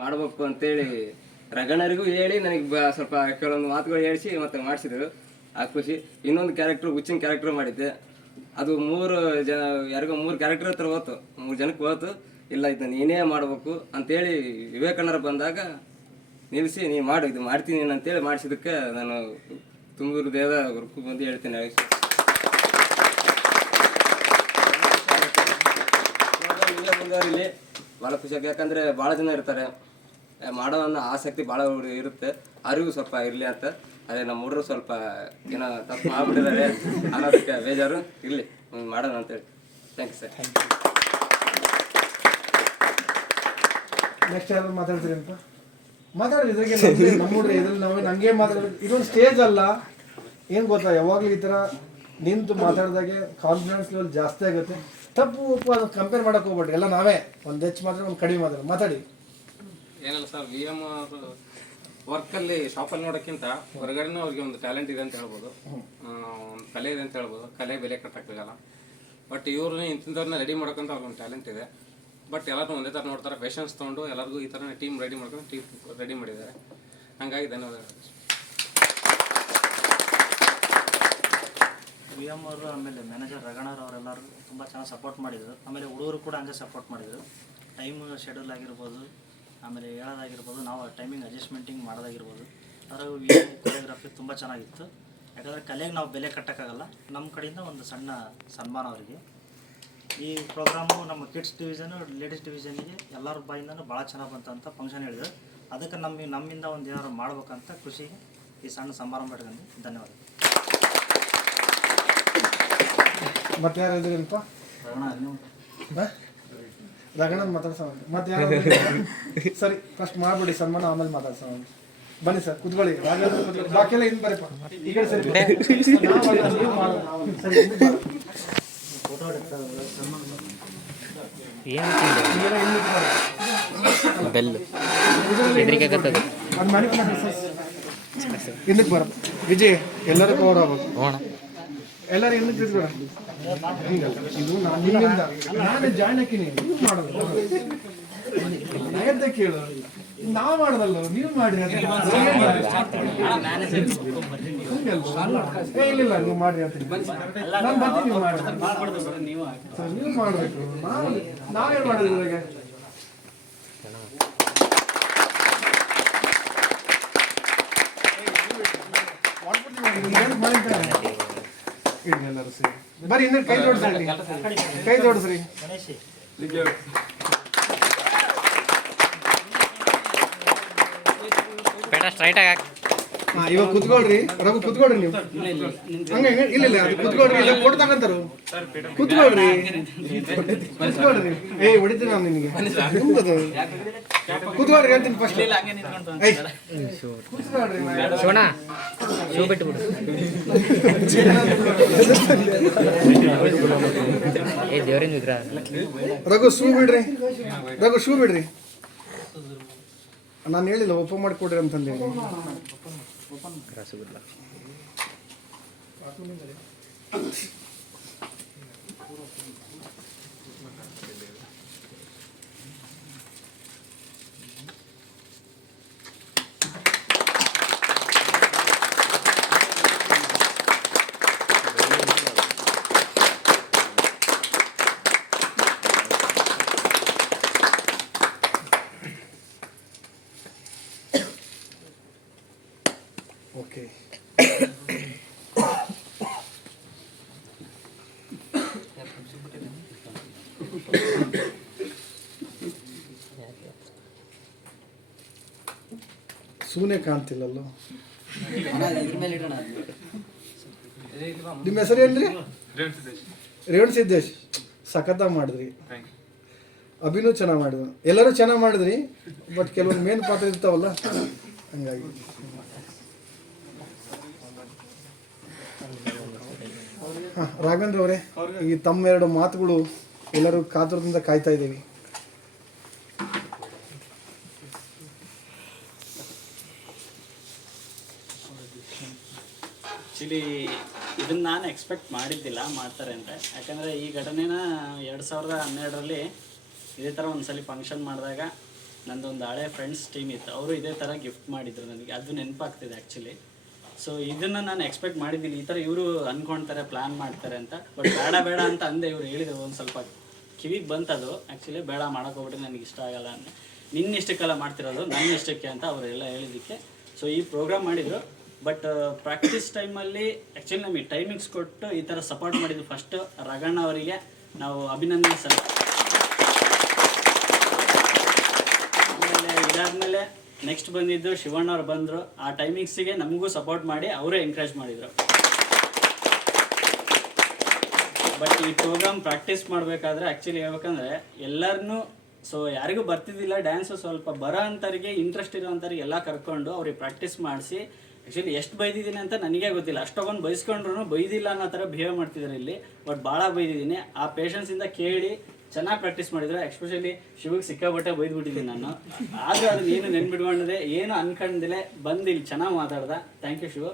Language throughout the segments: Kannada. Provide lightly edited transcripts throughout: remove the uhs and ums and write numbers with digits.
ಮಾಡಬೇಕು ಅಂತೇಳಿ ರಗಣರಿಗೂ ಹೇಳಿ ನನಗೆ ಸ್ವಲ್ಪ ಕೆಲವೊಂದು ಮಾತುಗಳು ಹೇಳಿಸಿ ಮತ್ತೆ ಮಾಡಿಸಿದ್ರು. ಆ ಖುಷಿ. ಇನ್ನೊಂದು ಕ್ಯಾರೆಕ್ಟ್ರು ಹುಚ್ಚಿನ ಕ್ಯಾರೆಕ್ಟ್ರ್ ಮಾಡಿದ್ದೆ. ಅದು 3 ಕ್ಯಾರೆಕ್ಟರ್ ಹತ್ರ ಹೋಯ್ತು, 3 ಜನಕ್ಕೆ ಹೋಯ್ತು. ಇಲ್ಲ ಇದನ್ನ ನೀನೇ ಮಾಡಬೇಕು ಅಂತೇಳಿ ವಿವೇಕಣ್ಣರು ಬಂದಾಗ ನಿಲ್ಲಿಸಿ ನೀ ಮಾಡು, ಇದು ಮಾಡ್ತೀನಿ ಅಂತೇಳಿ ಮಾಡಿಸಿದ್ದಕ್ಕೆ ನಾನು ತುಂಬ ಹೃದಯದ ಹುರುಕು ಬಂದು ಹೇಳ್ತೇನೆ. ಇಲ್ಲೇ ಮುಂದುವರಿಲಿ, ಭಾಳ ಖುಷಿಯಾಗಿ. ಯಾಕಂದರೆ ಭಾಳ ಜನ ಇರ್ತಾರೆ, ಮಾಡೋ ಅನ್ನೋ ಆಸಕ್ತಿ ಭಾಳ ಇರುತ್ತೆ, ಅರಿವು ಸ್ವಲ್ಪ ಇರಲಿ ಅಂತ. ಅದೇ ನಮ್ಮ ಹುಡುಗರು ಸ್ವಲ್ಪ ಏನೋ ತಪ್ಪು ಮಾಡ್ಬಿಟ್ಟಿದ್ದಾರೆ ಅನ್ನೋದಕ್ಕೆ ಬೇಜಾರು. ಇರಲಿ, ಮಾಡೋಣ ಅಂತೇಳಿ. Thank you sir. ನೆಕ್ಸ್ಟ್ ಯಾರು ಮಾತಾಡ್ತೀರಿ ಅಂತ ಮಾತಾಡಿ. ಇದ್ರಾಗೆ ನಮ್ಮ ಹುಡುಗ ಇದ್ರಲ್ಲಿ ನಾವು ಹಂಗೆ ಮಾತಾಡೋದು. ಇದೊಂದು ಸ್ಟೇಜ್ ಅಲ್ಲ, ಏನು ಗೊತ್ತಾ, ಯಾವಾಗಲೂ ಈ ಥರ ನಿಂತು ಮಾತಾಡಿದಾಗೆ ಕಾನ್ಫಿಡೆನ್ಸ್ ಲೆವೆಲ್ ಜಾಸ್ತಿ ಆಗುತ್ತೆ. ತಪ್ಪು ಉಪ್ಪು ಅದು ಕಂಪೇರ್ ಮಾಡೋಕೆ ಹೋಗ್ಬೇಡ್ರಿ. ಎಲ್ಲ ನಾವೇ ಒಂದು ಹೆಚ್ಚು ಮಾತಾಡಿ ಒಂದು ಕಡಿಮೆ ಮಾತಾಡಿ. ಏನಲ್ಲ ಸರ್, ವಿ ಎಮ್ ವರ್ಕಲ್ಲಿ ಶಾಪಲ್ಲಿ ನೋಡೋಕ್ಕಿಂತ ಹೊರಗಡೆನೂ ಅವ್ರಿಗೆ ಒಂದು ಟ್ಯಾಲೆಂಟ್ ಇದೆ ಅಂತ ಹೇಳ್ಬೋದು, ಒಂದು ಕಲೆ ಇದೆ ಅಂತ ಹೇಳ್ಬೋದು. ಕಲೆ ಬೆಲೆ ಕಟ್ಟಕ್ಕಾಗಲ್ಲ. ಬಟ್ ಇವ್ರನ್ನ ಇಂಥವ್ರನ್ನ ರೆಡಿ ಮಾಡೋಕ್ಕಂತ ಅವ್ರಿಗೊಂದು ಟ್ಯಾಲೆಂಟ್ ಇದೆ. ಬಟ್ ಎಲ್ಲರೂ ಒಂದೇ ಥರ ನೋಡ್ತಾರೆ, ಪೇಷನ್ಸ್ ತೊಗೊಂಡು ಎಲ್ಲರಿಗೂ ಈ ಥರ ಟೀಮ್ ರೆಡಿ ಮಾಡ್ಕೊಂಡು ರೆಡಿ ಮಾಡಿದ್ದಾರೆ. ಹಾಗಾಗಿ ಧನ್ಯವಾದಗಳು. ವಿ ಎಮ್ ಅವರು, ಆಮೇಲೆ ಮ್ಯಾನೇಜರ್ ರಗಣರ್ ಅವರೆಲ್ಲರೂ ತುಂಬ ಚೆನ್ನಾಗಿ ಸಪೋರ್ಟ್ ಮಾಡಿದರು. ಆಮೇಲೆ ಹುಡುಗರು ಕೂಡ ಹಂಗೆ ಸಪೋರ್ಟ್ ಮಾಡಿದರು. ಟೈಮ್ ಶೆಡ್ಯೂಲ್ ಆಗಿರ್ಬೋದು, ಆಮೇಲೆ ಹೇಳೋದಾಗಿರ್ಬೋದು, ನಾವು ಟೈಮಿಂಗ್ ಅಡ್ಜಸ್ಟ್ಮೆಂಟಿಂಗ್ ಮಾಡೋದಾಗಿರ್ಬೋದು. ಅದ್ರಾಗ ವಿ ಎಮ್ ಕೊರಿಯೋಗ್ರಫಿ ತುಂಬ ಚೆನ್ನಾಗಿತ್ತು. ಯಾಕಂದರೆ ಕಲೆಗೆ ನಾವು ಬೆಲೆ ಕಟ್ಟೋಕ್ಕಾಗಲ್ಲ. ನಮ್ಮ ಕಡೆಯಿಂದ ಒಂದು ಸಣ್ಣ ಸನ್ಮಾನ ಅವರಿಗೆ. ಈ ಪ್ರೋಗ್ರಾಮು ನಮ್ಮ ಕಿಡ್ಸ್ ಡಿವಿಷನು, ಲೇಡೀಸ್ ಡಿವಿಷನ್ಗೆ ಎಲ್ಲರ ಬಾಯಿಂದನೂ ಭಾಳ ಚೆನ್ನಾಗಿ ಬಂತಂತ ಫಂಕ್ಷನ್ ಹೇಳಿದ್ರು. ಅದಕ್ಕೆ ನಮ್ಮಿಂದ ಒಂದು ಏನಾದ್ರು ಮಾಡ್ಬೇಕಂತ ಖುಷಿಗೆ ಈ ಸಣ್ಣ ಸಮಾರಂಭ ಇಟ್ಕೊಂಡು ಧನ್ಯವಾದ. ಮತ್ತೆ ಯಾರು ಇದ್ರಿಲ್ಪ? ರಗಣನ್ ಮಾತಾಡ್ಸೋಣ. ಮತ್ತೆ ಯಾರು? ಸರಿ, ಫಸ್ಟ್ ಮಾಡ್ಬಿಡಿ ಸನ್ಮಾನ, ಆಮೇಲೆ ಮಾತಾಡ್ಸೋಣ. ಬನ್ನಿ ಸರ್, ಕುತ್ಕೊಳ್ಳಿ. ಬಾಕಿಯೆಲ್ಲ ಇನ್ನು ಬರೀಪ್ಪ ಈ ಕಡೆ. ಸರಿ, ಫೋಟೋ ಹಿಂದಕ್ಕೆ ಬರ ವಿಜಯ್, ಎಲ್ಲರೂ ಕವರ್ ಆಗ್ಬೇಕು. ಎಲ್ಲರೂ ಹಿಂದಕ್ಕೆ ತಿರ್ಬೇಡ. ಇದು ನಿಮ್ಮಿಂದ ನಾನೇ ಜಾಯ್ನ್ ಹಾಕಿನಿ ಮಾಡೋದು. ನಯದ್ದೆ ಕೇಳು, ನಾವು ಮಾಡೋದಲ್ಲ, ನೀವು ಮಾಡಿರಿ. ಇಲ್ಲ ನೀವು ಮಾಡ್ರಿ ಅಂತ ನಾನು ಬರ್ತೀನಿ. ನೀವು ಮಾಡಿ, ನೀವು ಮಾಡಬೇಕು. ನಾವೇನು ಮಾಡೋದು ಇವಾಗ? ಎಲ್ಲರೂ ಸರಿ ಬರ್ರಿ, ಇನ್ನೂ ಕೈ ಜೋಡಿಸ್ರಿ, ಕೈ ಜೋಡಿಸ್ರಿ. ಇವಾಗ ಕುತ್ಕೊಳ್ರಿ, ರಘು ಕುತ್ಕೊಳ್ರಿ. ನೀವು ಹಂಗೆ ಇಲ್ಲ ಅದು ಕುತ್ಕೊಳ್ರಿ, ಇಲ್ಲ ಕೊಡ್ತಾಗಂತಾರು. ಕುತ್ಕೊಳ್ರಿ, ಕುತ್ಕೊಳ್ರಿ. ಹೊಡಿತೀನಿ ನಾನು ನಿನಗೆ. ಕುತ್ಕೊಳ್ರಿ ಅಂತೀನಿ ಫಸ್ಟ್. ಕುತ್ಕೊಳ್ರಿ. ರಘು ಶೂ ಬಿಡ್ರಿ, ರಘು ಶೂ ಬಿಡ್ರಿ. ನಾನು ಹೇಳಿಲ್ಲ ಓಪನ್ ಮಾಡಿಕೊಡ್ರಿ ಅಂತಂದೇಳಿ. ಓಕೆ, ಸೂನೆ ಕಾಣ್ತಿಲ್ಲಲ್ಲೋ. ನಿಮ್ಮ ಹೆಸರು ಏನ್ರಿ? ರೇವಣ್ ಸಿದ್ದೇಶ್. ಸಖತ್ತಾಗಿ ಮಾಡಿದ್ರಿ, ಅಭಿನೂ ಚೆನ್ನಾಗಿ ಮಾಡಿದ್ರು, ಎಲ್ಲರೂ ಚೆನ್ನಾಗಿ ಮಾಡಿದ್ರಿ. ಬಟ್ ಕೆಲವೊಂದು ಮೇನ್ ಪಾತ್ರ ಇರ್ತಾವಲ್ಲ, ಹಂಗಾಗಿ. ಹಾಂ, ರಾಘವೇಂದ್ರ ಅವರೇ, ಈ ತಮ್ಮೆರಡು ಮಾತುಗಳು ಎಲ್ಲರೂ ಕಾತುರದಿಂದ ಕಾಯ್ತಾ ಇದ್ದೀವಿ. ಆ್ಯಕ್ಚುಲಿ ಇದನ್ನು ನಾನು ಎಕ್ಸ್ಪೆಕ್ಟ್ ಮಾಡಿದ್ದಿಲ್ಲ ಮಾಡ್ತಾರೆ ಅಂತ. ಯಾಕಂದರೆ ಈ ಘಟನೆನ 2012ರಲ್ಲಿ ಇದೇ ಥರ ಒಂದು ಸಲ ಫಂಕ್ಷನ್ ಮಾಡಿದಾಗ ನಂದೊಂದು ಹಳೆ ಫ್ರೆಂಡ್ಸ್ ಟೀಮ್ ಇತ್ತು, ಅವರು ಇದೇ ಥರ ಗಿಫ್ಟ್ ಮಾಡಿದ್ರು ನನಗೆ, ಅದು ನೆನಪಾಗ್ತಿದೆ ಆ್ಯಕ್ಚುಲಿ. ಸೊ ಇದನ್ನು ನಾನು ಎಕ್ಸ್ಪೆಕ್ಟ್ ಮಾಡಿದ್ದೀನಿ, ಈ ಥರ ಇವರು ಅಂದ್ಕೊಳ್ತಾರೆ ಪ್ಲ್ಯಾನ್ ಮಾಡ್ತಾರೆ ಅಂತ. ಬಟ್ ಬೇಡ ಬೇಡ ಅಂತ ಅಂದೆ, ಇವ್ರು ಹೇಳಿದ್ರು ಒಂದು ಸ್ವಲ್ಪ ಕಿವಿಗೆ ಬಂತದು. ಆ್ಯಕ್ಚುಲಿ ಬೇಡ ಮಾಡೋಕ್ಕೋಗ್ಬಿಟ್ಟು ನನಗೆ ಇಷ್ಟ ಆಗಲ್ಲ ಅಂತ, ನಿನ್ನ ಇಷ್ಟಕ್ಕೆಲ್ಲ ಮಾಡ್ತಿರೋದು ನನ್ನ ಇಷ್ಟಕ್ಕೆ ಅಂತ ಅವರೆಲ್ಲ ಹೇಳಿದ್ದಕ್ಕೆ ಸೊ ಈ ಪ್ರೋಗ್ರಾಮ್ ಮಾಡಿದರು. ಬಟ್ ಪ್ರಾಕ್ಟೀಸ್ ಟೈಮಲ್ಲಿ ಆ್ಯಕ್ಚುಲಿ ನಮಗೆ ಟೈಮಿಂಗ್ಸ್ ಕೊಟ್ಟು ಈ ಥರ ಸಪೋರ್ಟ್ ಮಾಡಿದ್ದು ಫಸ್ಟು ರಗಣ್ಣ ಅವರಿಗೆ ನಾವು ಅಭಿನಂದನೆ ಆಮೇಲೆ ಇದಾದಮೇಲೆ ನೆಕ್ಸ್ಟ್ ಬಂದಿದ್ದು ಶಿವಣ್ಣ ಅವ್ರು ಬಂದರು. ಆ ಟೈಮಿಂಗ್ಸಿಗೆ ನಮಗೂ ಸಪೋರ್ಟ್ ಮಾಡಿ ಅವರೇ ಎಂಕರೇಜ್ ಮಾಡಿದರು. ಬಟ್ ಈ ಪ್ರೋಗ್ರಾಮ್ ಪ್ರಾಕ್ಟೀಸ್ ಮಾಡಬೇಕಾದ್ರೆ ಆ್ಯಕ್ಚುಲಿ ಹೇಳ್ಬೇಕಂದ್ರೆ ಎಲ್ಲರನ್ನೂ ಸೊ ಯಾರಿಗೂ ಬರ್ತಿದ್ದಿಲ್ಲ ಡ್ಯಾನ್ಸು, ಸ್ವಲ್ಪ ಬರೋ ಅಂಥವ್ರಿಗೆ ಇಂಟ್ರೆಸ್ಟ್ ಇರೋವಂಥವ್ರಿಗೆ ಎಲ್ಲ ಕರ್ಕೊಂಡು ಅವ್ರಿಗೆ ಪ್ರಾಕ್ಟೀಸ್ ಮಾಡಿಸಿ ಆ್ಯಕ್ಚುಲಿ ಎಷ್ಟು ಬೈದಿದ್ದೀನಿ ಅಂತ ನನಗೇ ಗೊತ್ತಿಲ್ಲ. ಅಷ್ಟೊಂದು ಬೈಸ್ಕೊಂಡ್ರು ಬೈದಿಲ್ಲ ಅನ್ನೋ ಥರ ಬಿಹೇವ್ ಮಾಡ್ತಿದ್ದಾರೆ ಇಲ್ಲಿ. ಬಟ್ ಭಾಳ ಬೈದಿದ್ದೀನಿ. ಆ ಪೇಷನ್ಸಿಂದ ಕೇಳಿ ಚೆನ್ನಾಗಿ ಪ್ರಾಕ್ಟೀಸ್ ಮಾಡಿದ್ರು. ಎಸ್ಪೆಷಲಿ ಶಿವಗೆ ಸಿಕ್ಕಾಪಟ್ಟೆ ಬೈದ್ಬಿಟ್ಟಿದ್ದೀನಿ ನಾನು. ಆದರೂ ಅದನ್ನ ಏನು ನೆನ್ಬಿಟ್ಕೊಂಡಿದೆ, ಏನು ಅನ್ಕೊಂಡಿಲ್ಲ, ಬಂದು ಇಲ್ಲಿ ಚೆನ್ನಾಗಿ ಮಾತಾಡ್ದ. Thank you Shiva.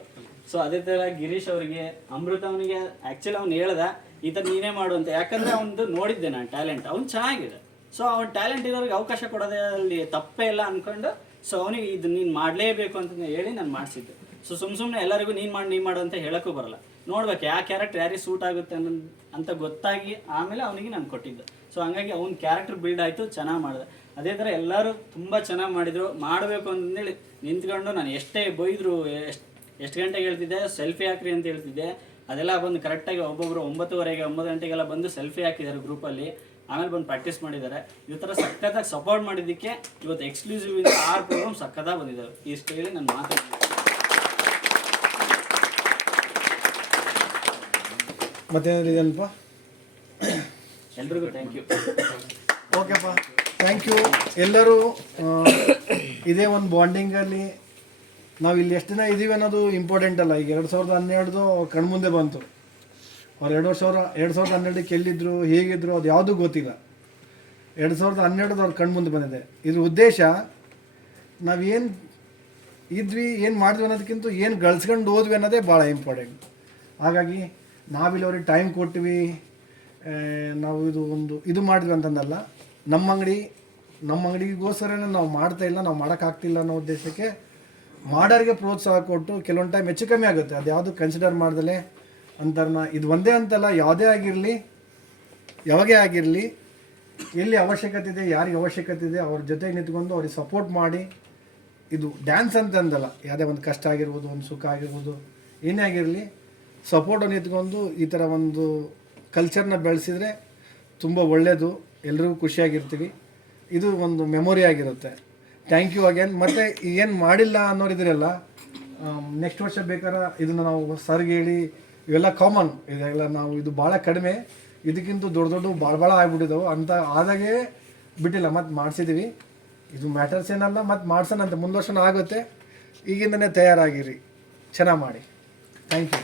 ಸೊ ಅದೇ ಥರ ಗಿರೀಶ್ ಅವರಿಗೆ, ಅಮೃತ ಅವನಿಗೆ ಆ್ಯಕ್ಚುಲಿ ಅವ್ನು ಹೇಳ್ದ ಈ ಥರ ನೀನೇ ಮಾಡು ಅಂತ. ಯಾಕಂದರೆ ಅವನದು ನೋಡಿದ್ದೆ ನಾನು ಟ್ಯಾಲೆಂಟ್, ಅವ್ನು ಚೆನ್ನಾಗಿದೆ. ಸೊ ಅವ್ನು ಟ್ಯಾಲೆಂಟ್ ಇರೋರಿಗೆ ಅವಕಾಶ ಕೊಡೋದೇ ಅಲ್ಲಿ ತಪ್ಪೇ ಇಲ್ಲ ಅಂದ್ಕೊಂಡು ಸೊ ಅವನಿಗೆ ಇದು ನೀನು ಮಾಡಲೇಬೇಕು ಅಂತ ಹೇಳಿ ನಾನು ಮಾಡಿಸಿದ್ದೆ. ಸೊ ಸುಮ್ಮನೆ ಎಲ್ಲರಿಗೂ ನೀನು ಮಾಡು ಅಂತ ಹೇಳೋಕ್ಕೂ ಬರಲ್ಲ. ನೋಡ್ಬೇಕು ಯಾವ ಕ್ಯಾರೆಕ್ಟರ್ ಯಾರಿಗೆ ಸೂಟ್ ಆಗುತ್ತೆ ಅಂತ ಗೊತ್ತಾಗಿ ಆಮೇಲೆ ಅವನಿಗೆ ನಾನು ಕೊಟ್ಟಿದ್ದೆ. ಸೊ ಹಂಗಾಗಿ ಅವ್ನ ಕ್ಯಾರೆಕ್ಟರ್ ಬಿಲ್ಡ್ ಆಯಿತು, ಚೆನ್ನಾಗಿ ಮಾಡಿದೆ. ಅದೇ ಥರ ಎಲ್ಲರೂ ತುಂಬ ಚೆನ್ನಾಗಿ ಮಾಡಿದರು. ಮಾಡಬೇಕು ಅಂತಂದೇಳಿ ನಿಂತ್ಕೊಂಡು ನಾನು ಎಷ್ಟೇ ಬೈದರು, ಎಷ್ಟು ಗಂಟೆಗೆ ಹೇಳ್ತಿದ್ದೆ ಸೆಲ್ಫಿ ಹಾಕ್ರಿ ಅಂತ ಹೇಳ್ತಿದ್ದೆ, ಅದೆಲ್ಲ ಬಂದು ಕರೆಕ್ಟಾಗಿ ಒಬ್ಬೊಬ್ಬರು 9:30 9 ಗಂಟೆಗೆಲ್ಲ ಬಂದು ಸೆಲ್ಫಿ ಹಾಕಿದ್ದಾರೆ ಗ್ರೂಪಲ್ಲಿ. ಆಮೇಲೆ ಬಂದು ಪ್ರಾಕ್ಟೀಸ್ ಮಾಡಿದ್ದಾರೆ. ಈ ಥರ ಸಖತ್ತಾಗಿ ಸಪೋರ್ಟ್ ಮಾಡಿದ್ದಕ್ಕೆ ಇವತ್ತು ಎಕ್ಸ್ಕ್ಲೂಸಿವ್ ಇಂದ 6 ಪ್ರೋಗ್ರಾಮ್ ಸಖತ್ತಾಗಿ ಬಂದಿದ್ದಾವೆ. ಇಷ್ಟು ಹೇಳಿ ನಾನು ಮಾತಾಡ್ತೀನಿ. ಮತ್ತೇನಿದೆಯಪ್ಪ? ಎಲ್ರಿಗೂ ಥ್ಯಾಂಕ್ ಯು. ಓಕೆಪ್ಪ, ಥ್ಯಾಂಕ್ ಯು ಎಲ್ಲರೂ. ಇದೇ ಒಂದು ಬಾಂಡಿಂಗಲ್ಲಿ ನಾವು ಇಲ್ಲಿ ಎಷ್ಟು ದಿನ ಇದ್ದೀವಿ ಅನ್ನೋದು ಇಂಪಾರ್ಟೆಂಟ್ ಅಲ್ಲ. ಈಗ 2012 ಕಣ್ಮುಂದೆ ಬಂತು. ಅವ್ರು 2012ಕ್ಕೆ ಎಲ್ಲಿದ್ದರು, ಹೇಗಿದ್ದರು, ಅದು ಯಾವುದೂ ಗೊತ್ತಿಲ್ಲ. 2012 ಅವ್ರ ಕಣ್ಮುಂದೆ ಬಂದಿದೆ. ಇದ್ರ ಉದ್ದೇಶ ನಾವೇನು ಇದ್ವಿ, ಏನು ಮಾಡಿದ್ವಿ ಅನ್ನೋದಕ್ಕಿಂತ ಏನು ಗಳಿಸ್ಕೊಂಡು ಹೋದ್ವಿ ಅನ್ನೋದೇ ಭಾಳ ಇಂಪಾರ್ಟೆಂಟ್. ಹಾಗಾಗಿ ನಾವಿಲ್ಲಿ ಅವ್ರಿಗೆ ಟೈಮ್ ಕೊಟ್ವಿ, ನಾವು ಇದು ಮಾಡಿದ್ವಿ ಅಂತಂದಲ್ಲ. ನಮ್ಮ ಅಂಗಡಿಗೋಸ್ಕರನೇ ನಾವು ಮಾಡ್ತಾಯಿಲ್ಲ, ನಾವು ಮಾಡೋಕ್ಕಾಗ್ತಿಲ್ಲ ಅನ್ನೋ ಉದ್ದೇಶಕ್ಕೆ ಮಾಡೋರಿಗೆ ಪ್ರೋತ್ಸಾಹ ಕೊಟ್ಟು ಕೆಲವೊಂದು ಟೈಮ್ ಹೆಚ್ಚು ಕಮ್ಮಿ ಆಗುತ್ತೆ, ಅದು ಯಾವುದು ಕನ್ಸಿಡರ್ ಮಾಡ್ದಲೇ ಅಂತಾರನ್ನ. ಇದು ಒಂದೇ ಅಂತಲ್ಲ, ಯಾವುದೇ ಆಗಿರಲಿ, ಯಾವಾಗೇ ಆಗಿರಲಿ, ಎಲ್ಲಿ ಅವಶ್ಯಕತೆ ಇದೆ, ಯಾರಿಗೆ ಅವಶ್ಯಕತೆ ಇದೆ ಅವ್ರ ಜೊತೆಗೆ ನಿಂತ್ಕೊಂಡು ಅವ್ರಿಗೆ ಸಪೋರ್ಟ್ ಮಾಡಿ. ಇದು ಡ್ಯಾನ್ಸ್ ಅಂತಂದಲ್ಲ, ಯಾವುದೇ ಒಂದು ಕಷ್ಟ ಆಗಿರ್ಬೋದು, ಒಂದು ಸುಖ ಆಗಿರ್ಬೋದು, ಏನೇ ಆಗಿರಲಿ ಸಪೋರ್ಟ್ ನಿಂತ್ಕೊಂಡು ಈ ಥರ ಒಂದು ಕಲ್ಚರ್ನ ಬೆಳೆಸಿದರೆ ತುಂಬ ಒಳ್ಳೆಯದು. ಎಲ್ರಿಗೂ ಖುಷಿಯಾಗಿರ್ತೀವಿ. ಇದು ಒಂದು ಮೆಮೊರಿ ಆಗಿರುತ್ತೆ. Thank you again. ಮತ್ತು ಏನು ಮಾಡಿಲ್ಲ ಅನ್ನೋರಿದ್ರಲ್ಲ, ನೆಕ್ಸ್ಟ್ ವರ್ಷ ಬೇಕಾದ್ರೆ ಇದನ್ನು ನಾವು ಸರ್ಗೆ ಹೇಳಿ, ಇವೆಲ್ಲ ಕಾಮನ್, ಇದೆಲ್ಲ ನಾವು ಇದು ಭಾಳ ಕಡಿಮೆ, ಇದಕ್ಕಿಂತ ದೊಡ್ಡ ಭಾಳ ಆಗ್ಬಿಟ್ಟಿದ್ದವು ಅಂತ ಆದಾಗೆ ಬಿಟ್ಟಿಲ್ಲ, ಮತ್ತು ಮಾಡಿಸಿದ್ದೀವಿ. ಇದು ಮ್ಯಾಟರ್ಸ್ ಏನಲ್ಲ, ಮತ್ತು ಮಾಡ್ಸೋಣಂತೆ ಮುಂದೆ ವರ್ಷನೂ ಆಗುತ್ತೆ. ಈಗಿಂದನೇ ತಯಾರಾಗಿರಿ, ಚೆನ್ನಾಗಿ ಮಾಡಿ. Thank you.